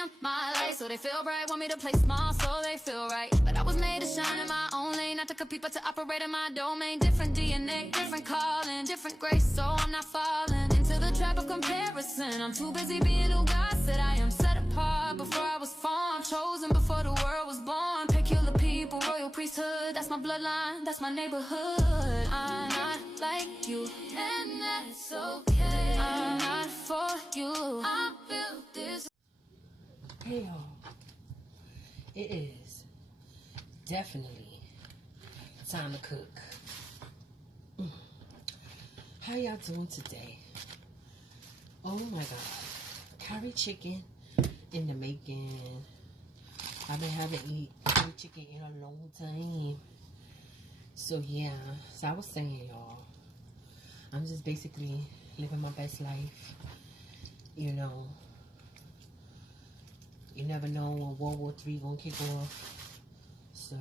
dim my lights so they feel bright. Want me to play small so they feel right. But I was made to shine in my own lane, not to compete but to operate in my domain. Different DNA, different calling, different grace, so I'm not falling into the trap of comparison. I'm too busy being who God said I am. Set apart before I was formed, chosen before the world was born. Peculiar people, royal priesthood, that's my bloodline, that's my neighborhood. I'm not like you, and that's okay. I'm not for you, I built this. Hey y'all, it is definitely time to cook. How y'all doing today? Oh my god, curry chicken in the making. I've been having eat curry chicken in a long time. So yeah, so I was saying y'all, I'm just basically living my best life. You know, you never know when World War III gonna kick off. So,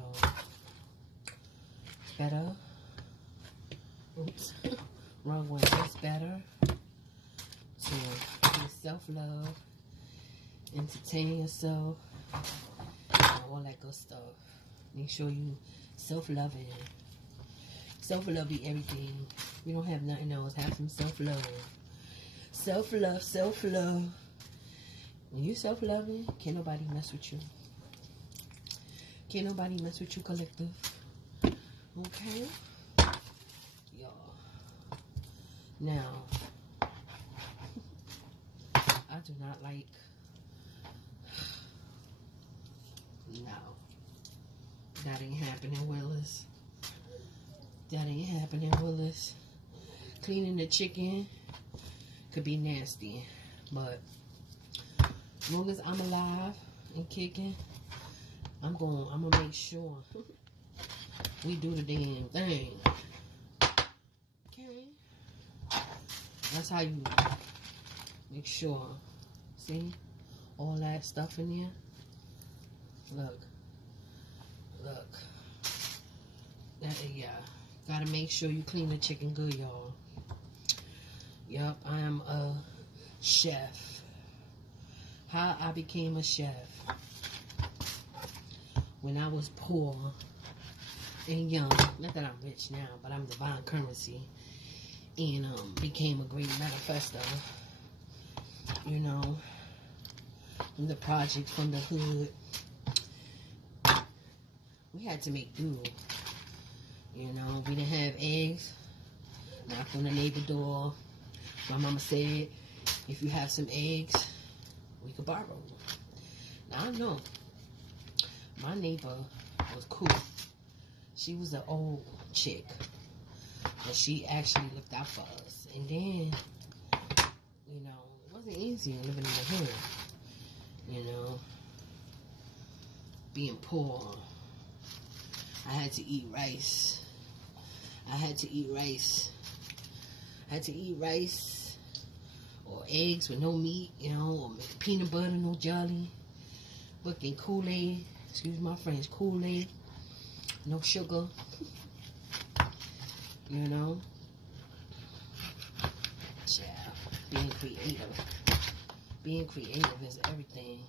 better. Oops. Wrong one. It's better to do self-love, entertain yourself, and all that good stuff. Make sure you self-loving. Self-love be everything. You don't have nothing else. Have some self-love. Self-love, self-love. When you self-loving, can't nobody mess with you. Can't nobody mess with you, collective. Okay? Y'all. Now, I do not like... No. That ain't happening, Willis. That ain't happening, Willis. Cleaning the chicken could be nasty, but as long as I'm alive and kicking, I'm gonna make sure we do the damn thing. Okay, that's how you make sure. See all that stuff in there. Look. Yeah, gotta make sure you clean the chicken good, y'all. Yup, I am a chef. How I became a chef. When I was poor and young. Not that I'm rich now, but I'm divine currency. And became a great manifestor. You know, from the project, from the hood. We had to make do. You know, we didn't have eggs. Knocked on the neighbor door. My mama said, if you have some eggs, we could borrow. Now I know my neighbor was cool. She was an old chick, but she actually looked out for us. And then, you know, it wasn't easy living in the hood. You know, being poor. I had to eat rice. I had to eat rice or eggs with no meat, you know, or peanut butter, no jelly. Fucking Kool-Aid, excuse my French, Kool-Aid, no sugar. You know? Yeah, being creative. Being creative is everything.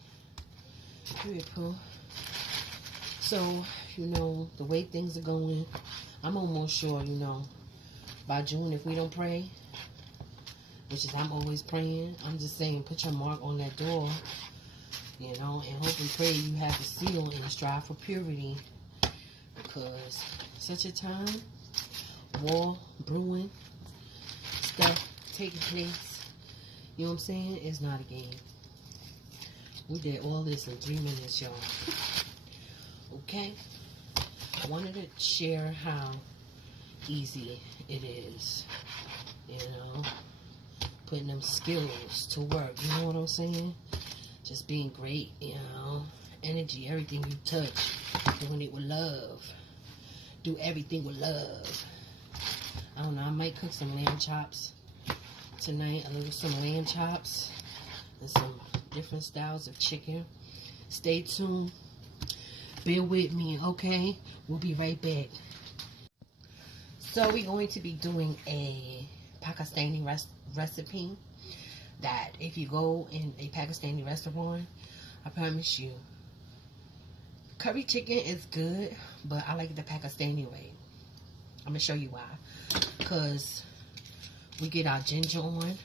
Period, Pooh. So, you know, the way things are going, I'm almost sure, you know, by June, if we don't pray, which is I'm always praying, I'm just saying, put your mark on that door, you know, and hope and pray you have the seal and strive for purity, because such a time, war brewing, stuff taking place, you know what I'm saying, it's not a game. We did all this in 3 minutes, y'all. Okay? I wanted to share how easy it is, you know, putting them skills to work, you know what I'm saying? Just being great, you know, energy, everything you touch, doing it with love. Do everything with love. I don't know, I might cook some lamb chops tonight, some lamb chops and some different styles of chicken. Stay tuned. Bear with me, okay? We'll be right back. So we're going to be doing a Pakistani recipe that if you go in a Pakistani restaurant, I promise you. Curry chicken is good, but I like the Pakistani way. I'm gonna show you why. Cause we get our ginger on,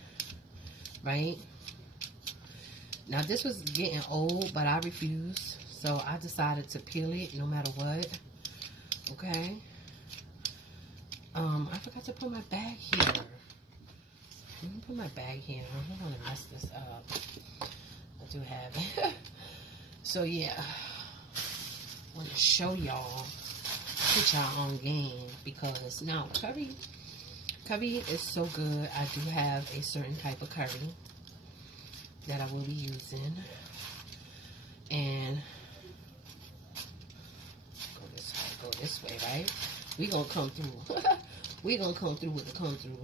right? Now this was getting old, but I refused, so I decided to peel it no matter what. Okay. I forgot to put my bag here. Let me put my bag here. I don't want to mess this up. I do have it. So yeah, I want to show y'all, put y'all on game, because now curry is so good. I do have a certain type of curry that I will be using, and go this way, right? We gonna come through. We gonna come through with the come through.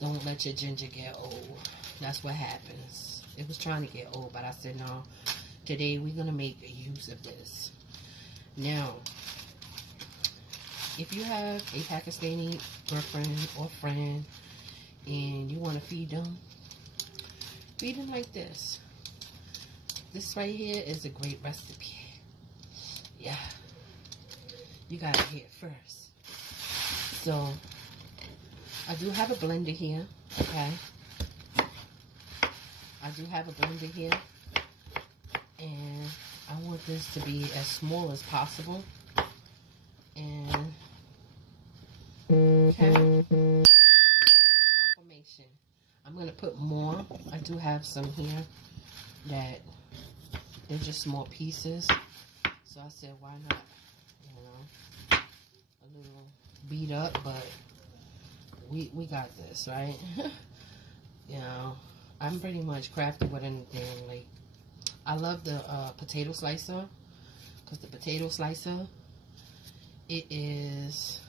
Don't let your ginger get old. That's what happens. It was trying to get old, but I said no. Today we're gonna make use of this. Now, if you have a Pakistani girlfriend or friend and you want to feed them like this. This right here is a great recipe. Yeah, you gotta hear it first. So I do have a blender here. Okay, I do have a blender here, and I want this to be as small as possible. And okay, confirmation. I'm gonna put more. I do have some here that they're just small pieces. So I said, why not? You know, a little beat up, but we got this, right? You know, I'm pretty much crafty with anything. Like, I love the potato slicer, because the potato slicer, it is,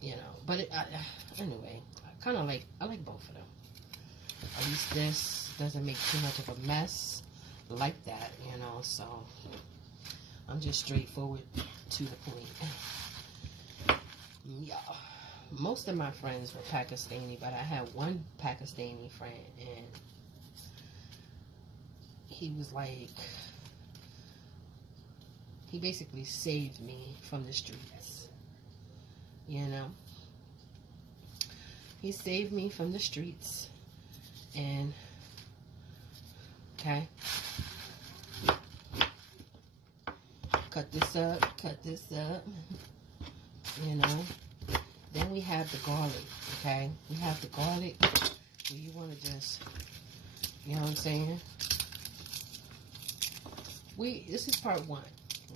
you know, but anyway, I like both of them. At least this doesn't make too much of a mess like that, you know, so I'm just straightforward to the point. Yeah, most of my friends were Pakistani, but I had one Pakistani friend, and he was like, he basically saved me from the streets, you know. He saved me from the streets, and okay, cut this up, you know. Then we have the garlic, okay? We have the garlic where you want to just, you know what I'm saying? This is part one,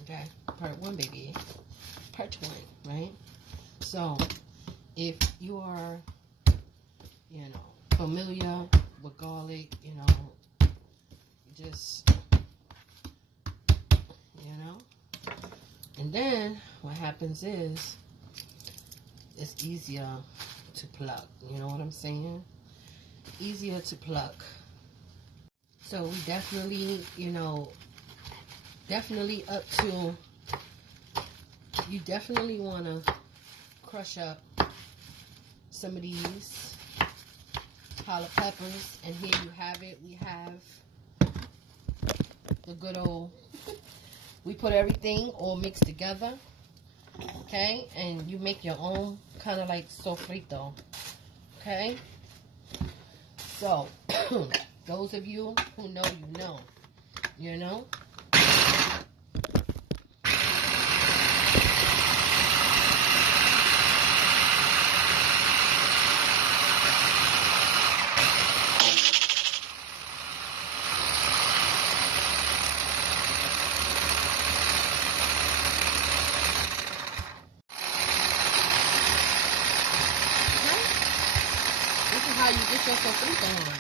okay? Part one, baby. Part one, right? So, if you are, you know, familiar with garlic, you know, just, you know. And then what happens is, it's easier to pluck. You know what I'm saying? Easier to pluck. So we definitely, you know, definitely up to, you definitely want to crush up some of these jalapeno peppers. And here you have it. We have the good old, we put everything all mixed together. Okay, and you make your own kind of like sofrito. Okay, so those of you who know, you know, you know. How you get your sofrito on.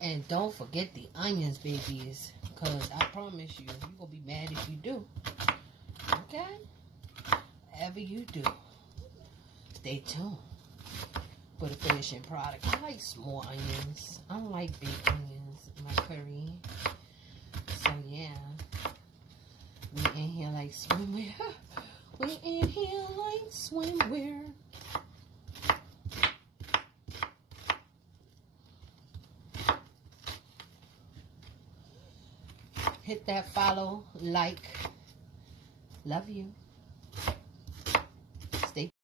And don't forget the onions, babies, because I promise you, you're going to be mad if you do. Okay? Whatever you do. Stay tuned for the finishing product. I like small onions. I don't like big onions in my curry. So yeah, we in here like swimwear. We in here like swimwear. Hit that follow, like. Love you.